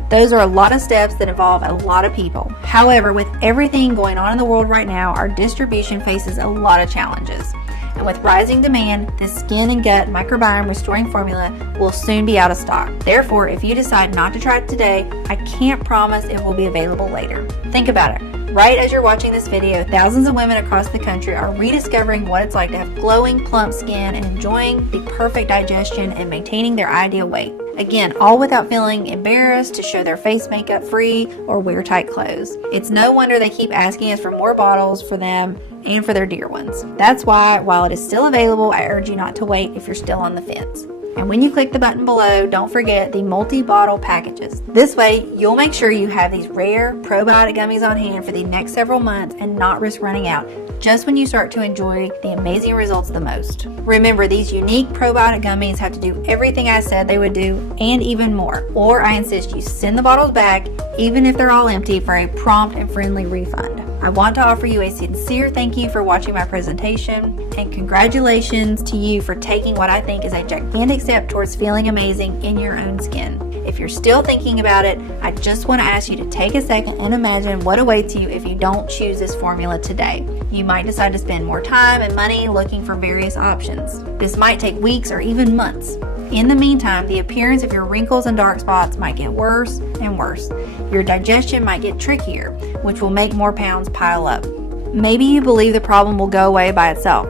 Those are a lot of steps that involve a lot of people. However, with everything going on in the world right now, our distribution faces a lot of challenges. And with rising demand, this skin and gut microbiome restoring formula will soon be out of stock. Therefore, if you decide not to try it today, I can't promise it will be available later. Think about it. Right as you're watching this video, thousands of women across the country are rediscovering what it's like to have glowing, plump skin and enjoying the perfect digestion and maintaining their ideal weight. Again, all without feeling embarrassed to show their face makeup free or wear tight clothes. It's no wonder they keep asking us for more bottles for them and for their dear ones. That's why, while it is still available, I urge you not to wait if you're still on the fence. And when you click the button below, don't forget the multi-bottle packages. This way, you'll make sure you have these rare probiotic gummies on hand for the next several months and not risk running out just when you start to enjoy the amazing results the most. Remember, these unique probiotic gummies have to do everything I said they would do and even more. Or I insist you send the bottles back, even if they're all empty, for a prompt and friendly refund. I want to offer you a sincere thank you for watching my presentation, and congratulations to you for taking what I think is a gigantic step towards feeling amazing in your own skin. If you're still thinking about it, I just want to ask you to take a second and imagine what awaits you if you don't choose this formula today. You might decide to spend more time and money looking for various options. This might take weeks or even months. In the meantime, the appearance of your wrinkles and dark spots might get worse and worse. Your digestion might get trickier, which will make more pounds pile up. Maybe you believe the problem will go away by itself.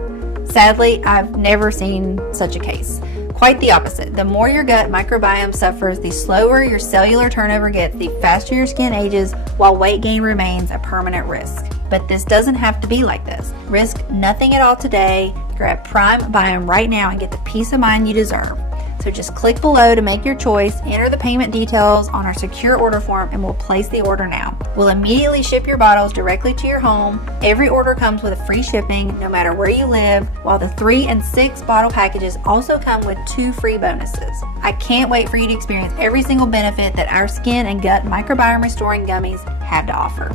Sadly, I've never seen such a case. Quite the opposite. The more your gut microbiome suffers, the slower your cellular turnover gets, the faster your skin ages, while weight gain remains a permanent risk. But this doesn't have to be like this. Risk nothing at all today. Grab PrimeBiome right now and get the peace of mind you deserve. So just click below to make your choice, enter the payment details on our secure order form, and we'll place the order now. We'll immediately ship your bottles directly to your home. Every order comes with a free shipping, no matter where you live, while the 3 and 6 bottle packages also come with 2 free bonuses. I can't wait for you to experience every single benefit that our skin and gut microbiome restoring gummies have to offer.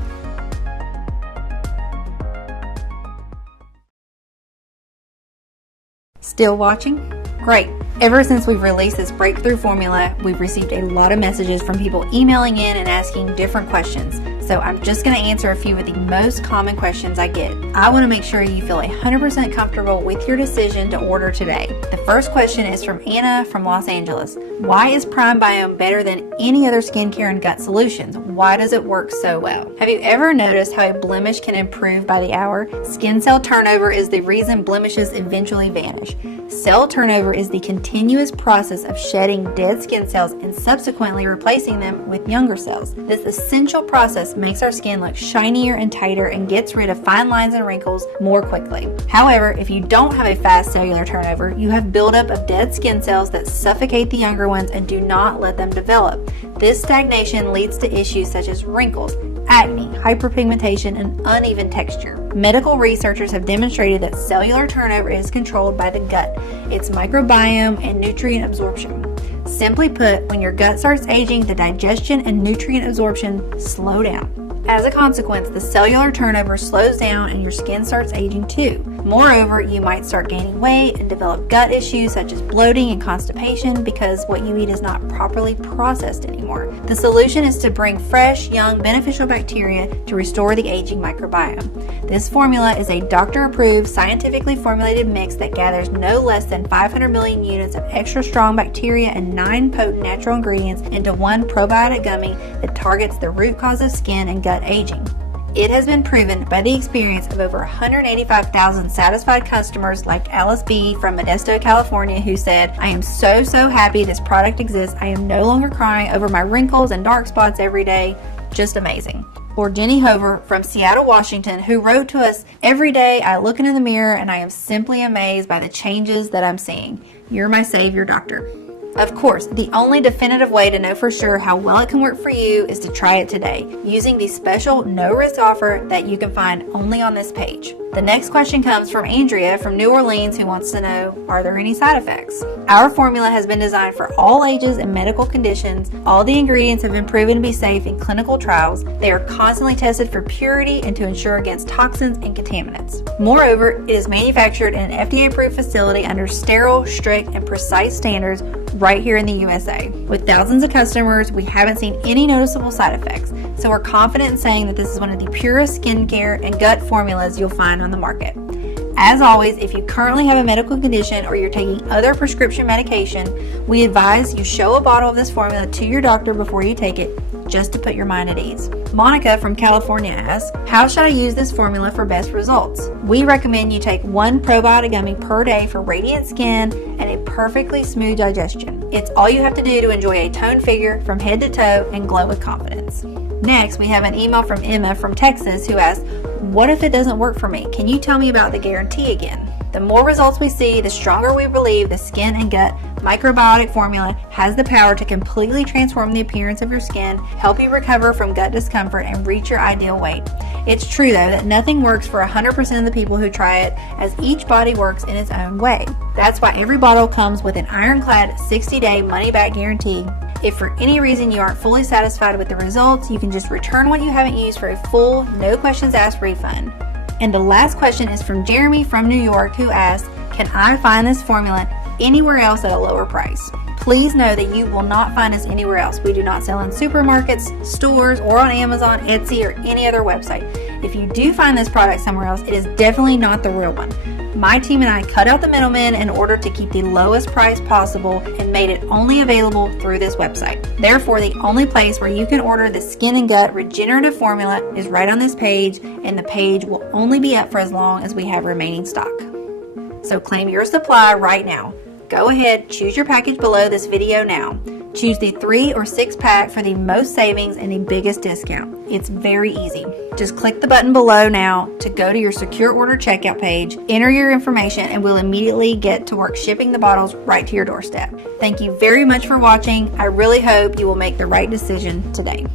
Still watching? Great. Ever since we've released this breakthrough formula, we've received a lot of messages from people emailing in and asking different questions. So I'm just going to answer a few of the most common questions I get. I want to make sure you feel 100% comfortable with your decision to order today. The first question is from Anna from Los Angeles. Why is PrimeBiome better than any other skincare and gut solutions? Why does it work so well? Have you ever noticed how a blemish can improve by the hour? Skin cell turnover is the reason blemishes eventually vanish. Cell turnover is the continuous process of shedding dead skin cells and subsequently replacing them with younger cells. This essential process makes our skin look shinier and tighter and gets rid of fine lines and wrinkles more quickly. However, if you don't have a fast cellular turnover, you have buildup of dead skin cells that suffocate the younger ones and do not let them develop. This stagnation leads to issues such as wrinkles, acne, hyperpigmentation, and uneven texture. Medical researchers have demonstrated that cellular turnover is controlled by the gut, its microbiome, and nutrient absorption. Simply put, when your gut starts aging, the digestion and nutrient absorption slow down. As a consequence, the cellular turnover slows down and your skin starts aging too. Moreover, you might start gaining weight and develop gut issues such as bloating and constipation because what you eat is not properly processed anymore. The solution is to bring fresh, young, beneficial bacteria to restore the aging microbiome. This formula is a doctor-approved, scientifically formulated mix that gathers no less than 500 million units of extra strong bacteria and 9 potent natural ingredients into one probiotic gummy that targets the root cause of skin and gut aging. It has been proven by the experience of over 185,000 satisfied customers like Alice B. from Modesto, California, who said, "I am so happy this product exists. I am no longer crying over my wrinkles and dark spots every day." Just amazing. Or Jenny Hover from Seattle, Washington, who wrote to us, "Every day I look into the mirror and I am simply amazed by the changes that I'm seeing. You're my savior, doctor." Of course, the only definitive way to know for sure how well it can work for you is to try it today, using the special no-risk offer that you can find only on this page. The next question comes from Andrea from New Orleans, who wants to know, are there any side effects? Our formula has been designed for all ages and medical conditions. All the ingredients have been proven to be safe in clinical trials. They are constantly tested for purity and to ensure against toxins and contaminants. Moreover, it is manufactured in an FDA-approved facility under sterile, strict, and precise standards right here in the USA. With thousands of customers, we haven't seen any noticeable side effects, so we're confident in saying that this is one of the purest skincare and gut formulas you'll find on the market. As always, if you currently have a medical condition or you're taking other prescription medication, we advise you show a bottle of this formula to your doctor before you take it, just to put your mind at ease. Monica from California asks, how should I use this formula for best results? We recommend you take 1 probiotic gummy per day for radiant skin and a perfectly smooth digestion. It's all you have to do to enjoy a toned figure from head to toe and glow with confidence. Next, we have an email from Emma from Texas who asks, what if it doesn't work for me? Can you tell me about the guarantee again? The more results we see, the stronger we believe the skin and gut microbiotic formula has the power to completely transform the appearance of your skin, help you recover from gut discomfort, and reach your ideal weight. It's true, though, that nothing works for 100% of the people who try it, as each body works in its own way. That's why every bottle comes with an ironclad 60-day money-back guarantee. If for any reason you aren't fully satisfied with the results, you can just return what you haven't used for a full, no questions asked refund. And the last question is from Jeremy from New York, who asks, can I find this formula anywhere else at a lower price? Please know that you will not find us anywhere else. We do not sell in supermarkets, stores, or on Amazon, Etsy, or any other website. If you do find this product somewhere else, it is definitely not the real one. My team and I cut out the middlemen in order to keep the lowest price possible and made it only available through this website. Therefore, the only place where you can order the Skin and Gut Regenerative Formula is right on this page, and the page will only be up for as long as we have remaining stock. So claim your supply right now. Go ahead, choose your package below this video now. Choose the 3 or 6 pack for the most savings and the biggest discount. It's very easy. Just click the button below now to go to your secure order checkout page, enter your information, and we'll immediately get to work shipping the bottles right to your doorstep. Thank you very much for watching. I really hope you will make the right decision today.